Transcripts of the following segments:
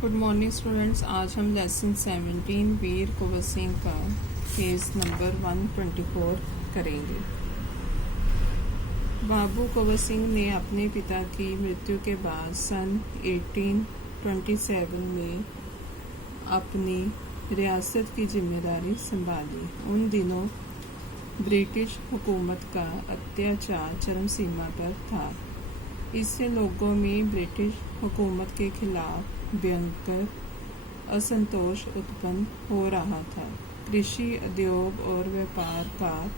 Good morning students. आज हम lesson 17 वीर कुंवर सिंह का केस नंबर 124 करेंगे। बाबू कुंवर सिंह ने अपने पिता की मृत्यु के बाद सन 1827 में अपनी रियासत की जिम्मेदारी संभाली। उन दिनों ब्रिटिश हुकूमत का अत्याचार चरम सीमा पर था। इससे लोगों में ब्रिटिश हुकूमत के खिलाफ भयंकर असंतोष उत्पन्न हो रहा था। कृषि, उद्योग और व्यापार का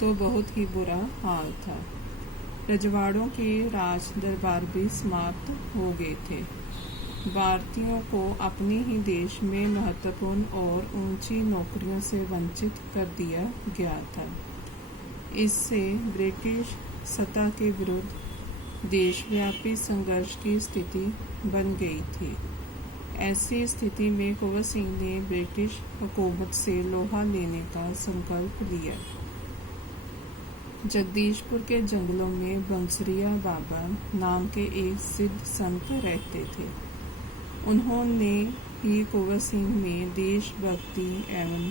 तो बहुत ही बुरा हाल था। रजवाड़ों के राज दरबार भी समाप्त हो गए थे। भारतीयों को अपने ही देश में महत्वपूर्ण और ऊंची नौकरियों से वंचित कर दिया गया था। इससे ब्रिटिश सत्ता के विरुद्ध देशव्यापी संघर्ष की स्थिति बन गई थी। ऐसी स्थिति में कुंवर सिंह ने ब्रिटिश हुकूमत से लोहा लेने का संकल्प लिया। जगदीशपुर के जंगलों में बंसरिया बाबा नाम के एक सिद्ध संत रहते थे। उन्होंने ही कुंवर सिंह में देशभक्ति एवं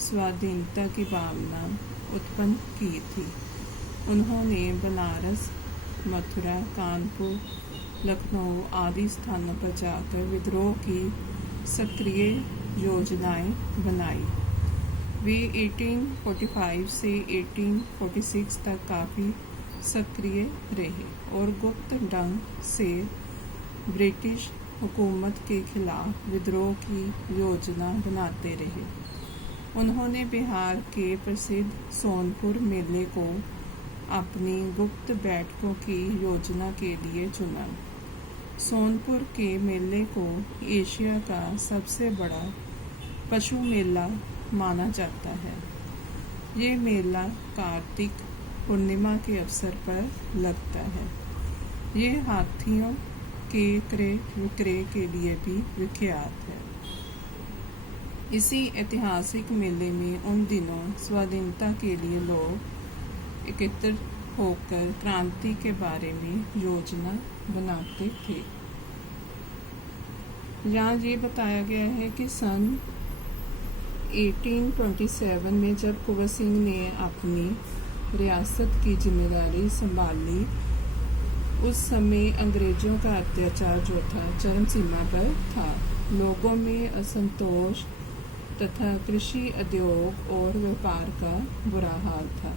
स्वाधीनता की भावना उत्पन्न की थी। उन्होंने बनारस, मथुरा, कानपुर, लखनऊ आदि स्थानों पर जाकर विद्रोह की सक्रिय योजनाएं बनाई। वे 1845 से 1846 तक काफ़ी सक्रिय रहे और गुप्त ढंग से ब्रिटिश हुकूमत के खिलाफ विद्रोह की योजना बनाते रहे। उन्होंने बिहार के प्रसिद्ध सोनपुर मेले को अपनी गुप्त बैठकों की योजना के लिए चुना। सोनपुर के मेले को एशिया का सबसे बड़ा पशु मेला माना जाता है। ये मेला कार्तिक पूर्णिमा के अवसर पर लगता है। ये हाथियों के क्रय विक्रय के लिए भी विख्यात है। इसी ऐतिहासिक मेले में उन दिनों स्वाधीनता के लिए लोग एकत्रित होकर क्रांति के बारे में योजना बनाते थे। यहाँ ये बताया गया है कि सन 1827 में जब कुंवर सिंह ने अपनी रियासत की जिम्मेदारी संभाली, उस समय अंग्रेजों का अत्याचार जो था चरम सीमा पर था। लोगों में असंतोष तथा कृषि, उद्योग और व्यापार का बुरा हाल था।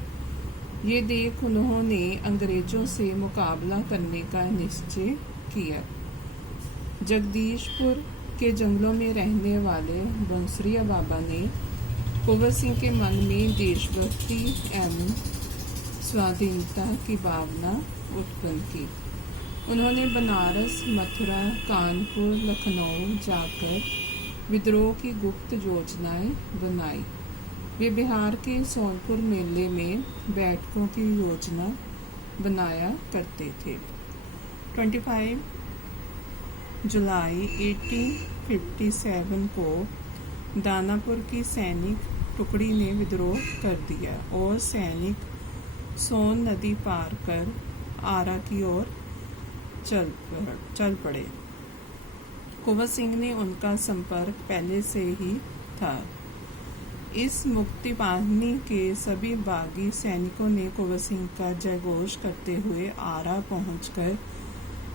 ये देख उन्होंने अंग्रेजों से मुकाबला करने का निश्चय किया। जगदीशपुर के जंगलों में रहने वाले बंसरिया बाबा ने कुंवर सिंह के मन में देशभक्ति एवं स्वाधीनता की भावना उत्पन्न की। उन्होंने बनारस, मथुरा, कानपुर, लखनऊ जाकर विद्रोह की गुप्त योजनाएं बनाई। वे बिहार के सोनपुर मेले में बैठकों की योजना बनाया करते थे। 25 जुलाई 1857 को दानापुर की सैनिक टुकड़ी ने विद्रोह कर दिया और सैनिक सोन नदी पार कर आरा की ओर चल पड़े। कुंवर सिंह ने उनका संपर्क पहले से ही था। इस मुक्ति बाहिनी के सभी बागी सैनिकों ने कुंवर सिंह का जयघोष करते हुए आरा पहुंचकर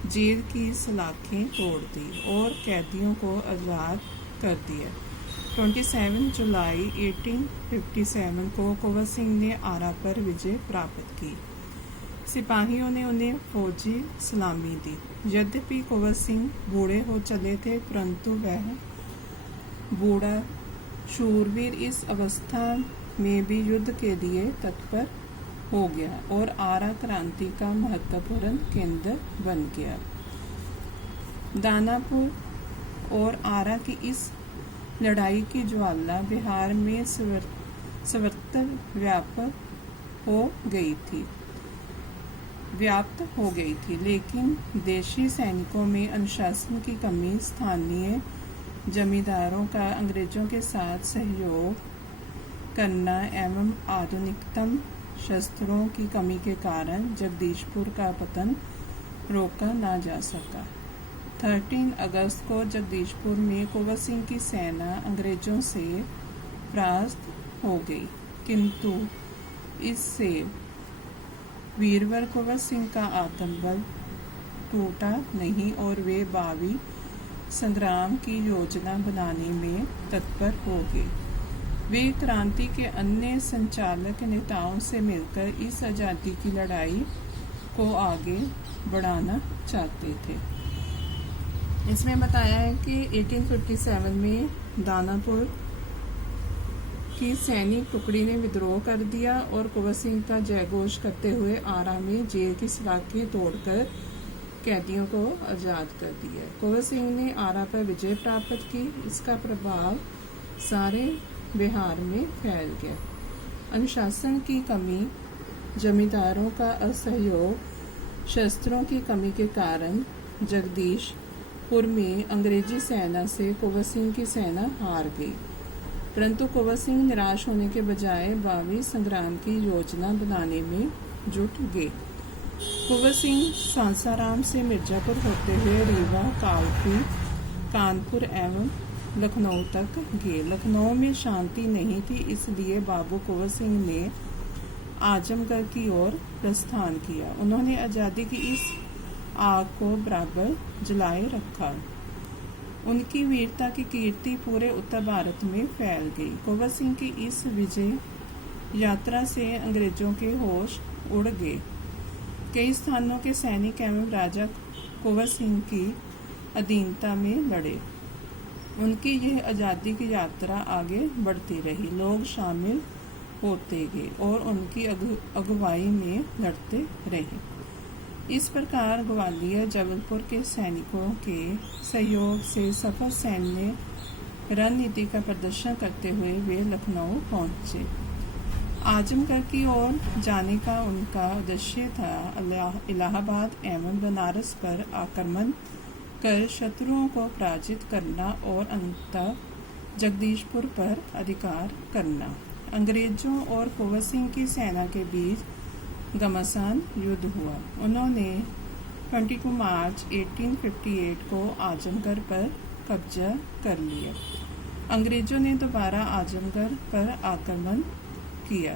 जेल की सलाखें तोड़ दी और कैदियों को आज़ाद कर दिया। 27 जुलाई 1857 को कुंवर सिंह ने आरा पर विजय प्राप्त की। सिपाहियों ने उन्हें फौजी सलामी दी। यद्यपि कुंवर सिंह बूढ़े हो चले थे, परंतु वह बूढ़ा शूरवीर इस अवस्था में भी युद्ध के लिए तत्पर हो गया और आरा क्रांति का महत्वपूर्ण केंद्र बन गया। दानापुर और आरा की इस लड़ाई की ज्वाला बिहार में सर्वत्र व्याप्त हो गई थी, लेकिन देशी सैनिकों में अनुशासन की कमी, स्थानीय जमींदारों का अंग्रेजों के साथ सहयोग करना एवं आधुनिकतम शस्त्रों की कमी के कारण जगदीशपुर का पतन रोका ना जा सका। 13 अगस्त को जगदीशपुर में कुंवर सिंह की सेना अंग्रेजों से परास्त हो गई, किंतु इससे वीरवर कुंवर सिंह का आत्मबल टूटा नहीं और वे भावी संग्राम की योजना बनाने में तत्पर हो गए। वे क्रांति के अन्य संचालक नेताओं से मिलकर इस आज़ादी की लड़ाई को आगे बढ़ाना चाहते थे। इसमें बताया है कि 1857 में दानापुर की सैनिक टुकड़ी ने विद्रोह कर दिया और कुंवर सिंह का जयघोष करते हुए आरा में जेल की सलाखें तोड़कर कैदियों को आज़ाद कर दिया। कुंवर सिंह ने आरा पर विजय प्राप्त की। इसका प्रभाव सारे बिहार में फैल गया। अनुशासन की कमी, जमींदारों का असहयोग, शस्त्रों की कमी के कारण जगदीशपुर में अंग्रेजी सेना से कुंवर सिंह की सेना हार गई, परंतु कुंवर सिंह निराश होने के बजाय भावी संग्राम की योजना बनाने में जुट गए। कुंवर सिंह सासाराम से मिर्जापुर होते हुए रीवा, कालपी, कानपुर एवं लखनऊ तक गए। लखनऊ में शांति नहीं थी, इसलिए बाबू कुंवर सिंह ने आजमगढ़ की ओर प्रस्थान किया। उन्होंने आज़ादी की इस आग को बराबर जलाए रखा। उनकी वीरता की कीर्ति पूरे उत्तर भारत में फैल गई। कुंवर सिंह की इस विजय यात्रा से अंग्रेजों के होश उड़ गए। कई स्थानों के सैनिक एवं राजा कुंवर सिंह की अधीनता में लड़े। उनकी यह आज़ादी की यात्रा आगे बढ़ती रही। लोग शामिल होते गए और उनकी अगुवाई में लड़ते रहे। इस प्रकार ग्वालियर, जबलपुर के सैनिकों के सहयोग से सफल सैन्य रणनीति का प्रदर्शन करते हुए वे लखनऊ पहुंचे। आजमगढ़ की ओर जाने का उनका उद्देश्य था इलाहाबाद एवं बनारस पर आक्रमण कर शत्रुओं को पराजित करना और अंततः जगदीशपुर पर अधिकार करना। अंग्रेजों और कुंवर सिंह की सेना के बीच घमासान युद्ध हुआ। उन्होंने 22 मार्च 1858 को आजमगढ़ पर कब्जा कर लिया। अंग्रेजों ने दोबारा आजमगढ़ पर आक्रमण किया।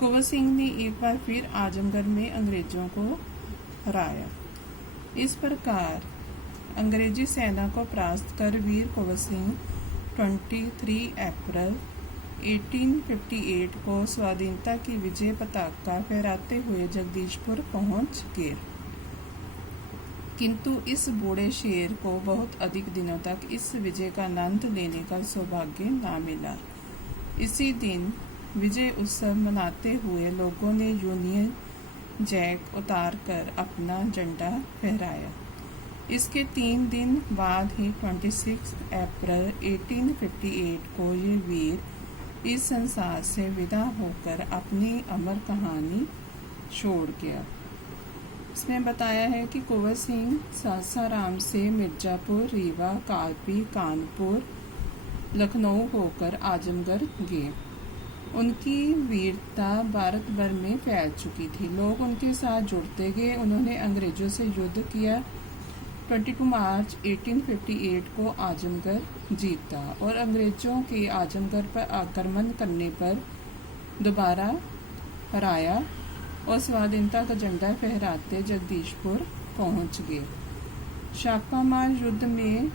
कुंवर सिंह ने एक बार फिर आजमगढ़ में अंग्रेजों को हराया। इस प्रकार अंग्रेजी सेना को परास्त कर वीर कुंवर सिंह 23 अप्रैल 1858 को स्वाधीनता की विजय पताका फहराते हुए जगदीशपुर पहुंच गए, किंतु इस बूढ़े शेर को बहुत अधिक दिनों तक इस विजय का आनंद लेने का सौभाग्य न मिला। इसी दिन विजय उत्सव मनाते हुए लोगों ने यूनियन जैक उतारकर अपना झंडा फहराया। इसके 3 दिन बाद ही 26 अप्रैल 1858 को ये वीर इस संसार से विदा होकर अपनी अमर कहानी छोड़ गया। इसमें बताया है कि कुंवर सिंह सासाराम से मिर्जापुर, रीवा, कालपी, कानपुर, लखनऊ होकर आजमगढ़ गए। उनकी वीरता भारत भर में फैल चुकी थी। लोग उनके साथ जुड़ते गए। उन्होंने अंग्रेजों से युद्ध किया। 22 मार्च 1858 को आजमगढ़ जीता और अंग्रेजों के आजमगढ़ पर आक्रमण करने पर दोबारा हराया और स्वाधीनता का झंडा फहराते जगदीशपुर पहुंच गए। छापामार युद्ध में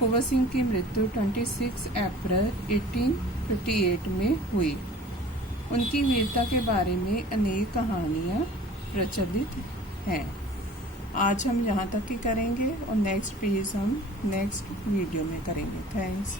कुंवर सिंह की मृत्यु 26 अप्रैल 1858 में हुई। उनकी वीरता के बारे में अनेक कहानियाँ प्रचलित हैं। आज हम यहाँ तक ही करेंगे और नेक्स्ट पेज हम नेक्स्ट वीडियो में करेंगे। थैंक्स।